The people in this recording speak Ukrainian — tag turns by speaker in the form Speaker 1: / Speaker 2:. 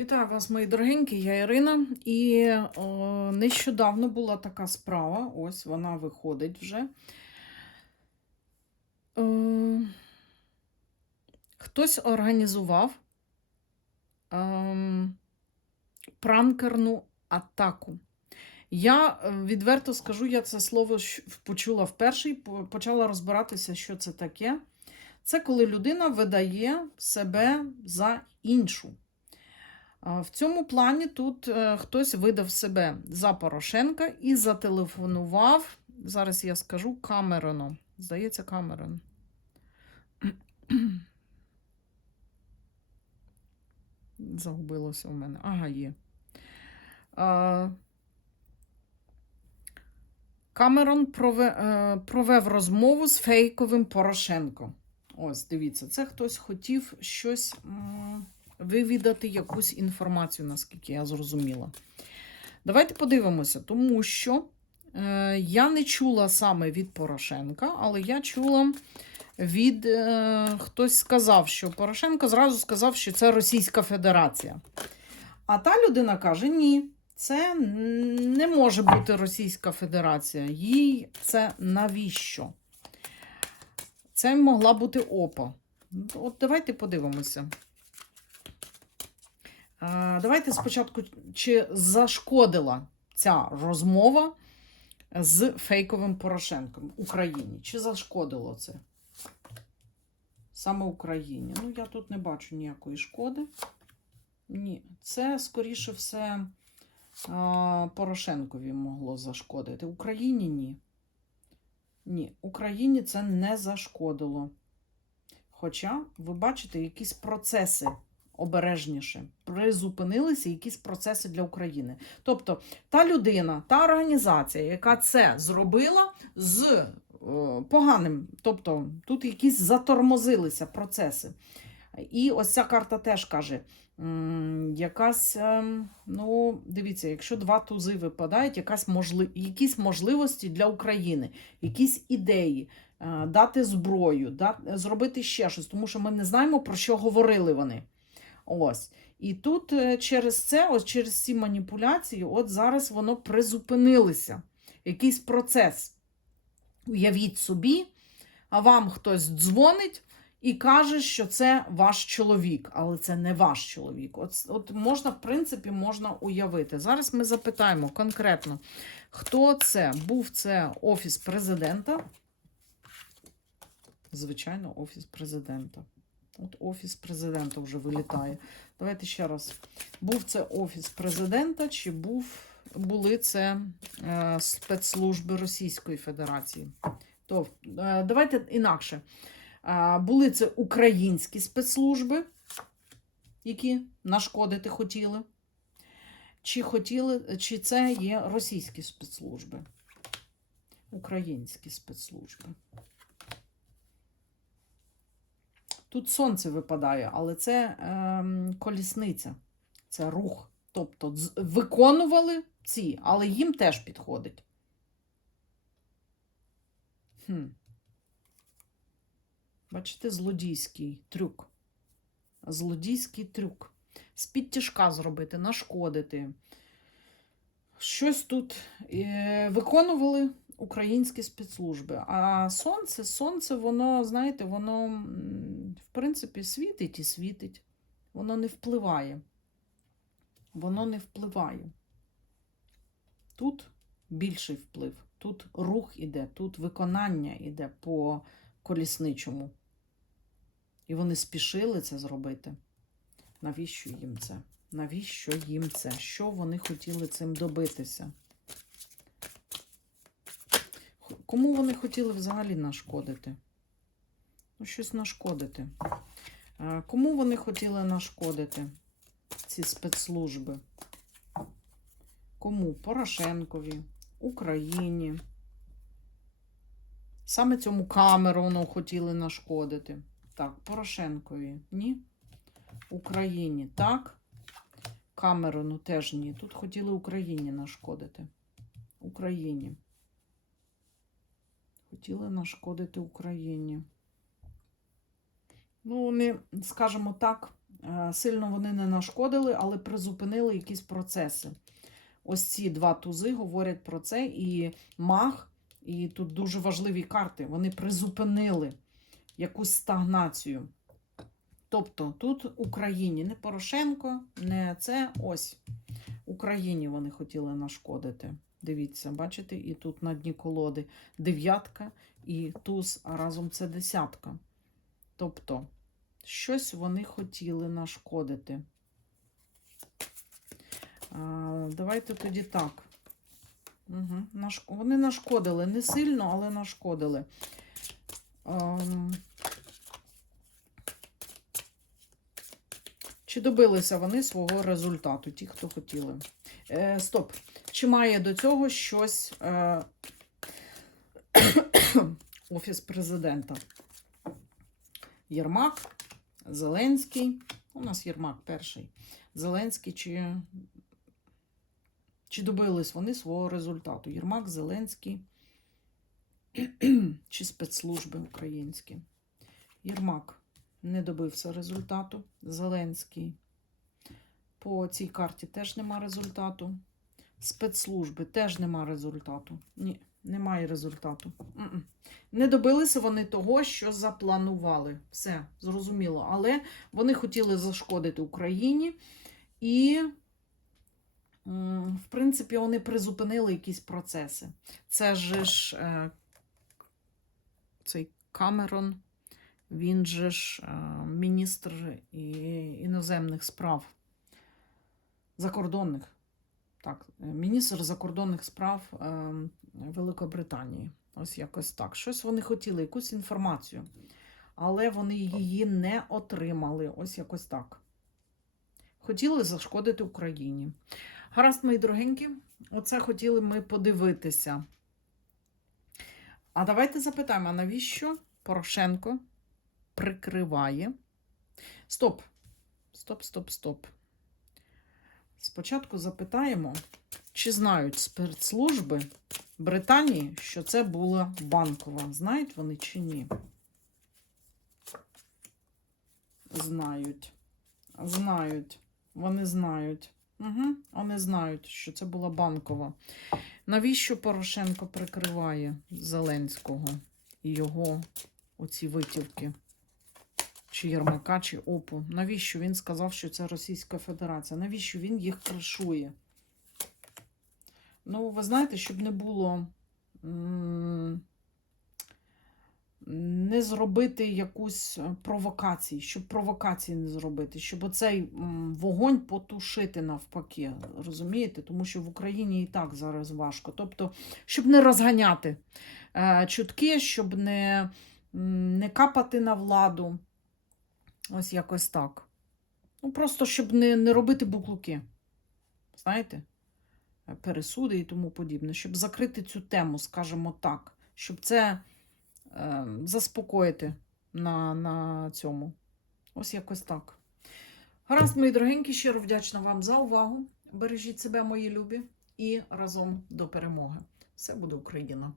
Speaker 1: Вітаю вас, мої дорогенькі, я Ірина. І о, нещодавно була така справа, ось вона виходить вже. Е, хтось організував ем, пранкерну атаку. Я е, відверто скажу, я це слово почула вперше і почала розбиратися, що це таке. Це коли людина видає себе за іншу. А В цьому плані тут е, хтось видав себе за Порошенка і зателефонував. Зараз я скажу Камерону. Здається, Камерон. Загубилося у мене. Ага, є. Камерон е, провев розмову з фейковим Порошенко. Ось, дивіться, це хтось хотів щось. Вивідати якусь інформацію, наскільки я зрозуміла. Давайте подивимося, тому що е, я не чула саме від Порошенка, але я чула від е, хтось сказав, що Порошенко зразу сказав, що це Російська Федерація. А та людина каже: ні, це не може бути Російська Федерація. Їй це навіщо? Це могла бути ОПА. От давайте подивимося. Давайте спочатку, чи зашкодила ця розмова з фейковим Порошенком Україні? Чи зашкодило це? Саме Україні. Ну, я тут не бачу ніякої шкоди. Ні, це, скоріше все, Порошенкові могло зашкодити. Україні ні. Ні, Україні це не зашкодило. Хоча, ви бачите, якісь процеси обережніше призупинилися якісь процеси для України. Тобто та людина, та організація, яка це зробила з е, поганим, тобто тут якісь затормозилися процеси. І ось ця карта теж каже. Якась, ем, ну, дивіться, якщо два тузи випадають, якась можли... якісь можливості для України, якісь ідеї, е, дати зброю, да... зробити ще щось, тому що ми не знаємо, про що говорили вони. Ось. І тут е, через це, ось через ці маніпуляції, от зараз воно призупинилося. Якийсь процес. Уявіть собі, а вам хтось дзвонить і каже, що це ваш чоловік, але це не ваш чоловік. От, от можна, в принципі, можна уявити. Зараз ми запитаємо конкретно, хто це? Був це Офіс президента. Звичайно, Офіс президента. От Офіс президента вже вилітає. Давайте ще раз. Був це Офіс президента, чи був, були це е, спецслужби Російської Федерації? То, е, давайте інакше. Е, були це українські спецслужби, які нашкодити хотіли. Чи хотіли, чи це є російські спецслужби? Українські спецслужби. Тут сонце випадає, але це ем, колісниця, це рух. Тобто виконували ці, але їм теж підходить. Хм. Бачите, злодійський трюк. Злодійський трюк. З-під тяжка зробити, нашкодити. Щось тут е, виконували українські спецслужби. А сонце, сонце, воно, знаєте, воно, в принципі, світить і світить. Воно не впливає. Воно не впливає. Тут більший вплив. Тут рух іде, тут виконання іде по колісничому. І вони спішили це зробити. Навіщо їм це? Навіщо їм це? Що вони хотіли цим добитися? Кому вони хотіли взагалі нашкодити? Ну, щось нашкодити. Кому вони хотіли нашкодити, ці спецслужби? Кому? Порошенкові, Україні. Саме цьому Камерону хотіли нашкодити. Так, Порошенкові. Ні. Україні. Так. Камерону теж ні. Тут хотіли Україні нашкодити. Україні. Хотіли нашкодити Україні. Ну, вони, скажімо так, Е, Сильно вони не нашкодили, але призупинили якісь процеси. Ось ці два тузи говорять про це, і маг, і тут дуже важливі карти. Вони призупинили якусь стагнацію. Тобто тут Україні не Порошенко, не це ось Україні вони хотіли нашкодити. Дивіться, бачите, і тут на дні колоди дев'ятка і туз, а разом це десятка. Тобто, щось вони хотіли нашкодити. А, давайте тоді так. Угу. Вони нашкодили не сильно, але нашкодили. Ем... Чи добилися вони свого результату, ті, хто хотіли? Е, стоп. Чи має до цього щось е, Офіс президента? Єрмак, Зеленський. У нас Єрмак перший. Зеленський, чи, чи добились вони свого результату? Єрмак, Зеленський чи спецслужби українські? Єрмак не добився результату. Зеленський. По цій карті теж нема результату. Спецслужби теж нема результату. Ні, немає результату. М-м. Не добилися вони того, що запланували. Все, зрозуміло. Але вони хотіли зашкодити Україні і, в принципі, вони призупинили якісь процеси. Це ж е, цей Камерон. Він же ж е, міністр іноземних справ закордонних. Так, міністр закордонних справ е, Великобританії. Ось якось так. Щось вони хотіли, якусь інформацію, але вони її не отримали. Ось якось так. Хотіли зашкодити Україні. Гаразд, мої дорогенькі, оце хотіли ми подивитися. А давайте запитаємо, а навіщо Порошенко прикриває. Стоп. Стоп, стоп, стоп. Спочатку запитаємо, чи знають спецслужби Британії, що це була банкова. Знають вони чи ні? Знають. Знають. Вони знають. Угу. Вони знають, що це була банкова. Навіщо Порошенко прикриває Зеленського і його оці витівки? Чи Єрмака, чи ОПУ. Навіщо він сказав, що це Російська Федерація? Навіщо він їх кришує? Ну, ви знаєте, щоб не було не зробити якусь провокацію, щоб провокації не зробити, щоб оцей вогонь потушити навпаки. Розумієте? Тому що в Україні і так зараз важко. Тобто, щоб не розганяти е, чутки, щоб не, не капати на владу. Ось якось так. Ну, просто щоб не, не робити буклуки. Знаєте? Пересуди і тому подібне. Щоб закрити цю тему, скажімо так. Щоб це е, заспокоїти на, на цьому. Ось якось так. Гаразд, мої дорогенькі, щиро вдячна вам за увагу. Бережіть себе, мої любі, і разом до перемоги. Все буде Україна!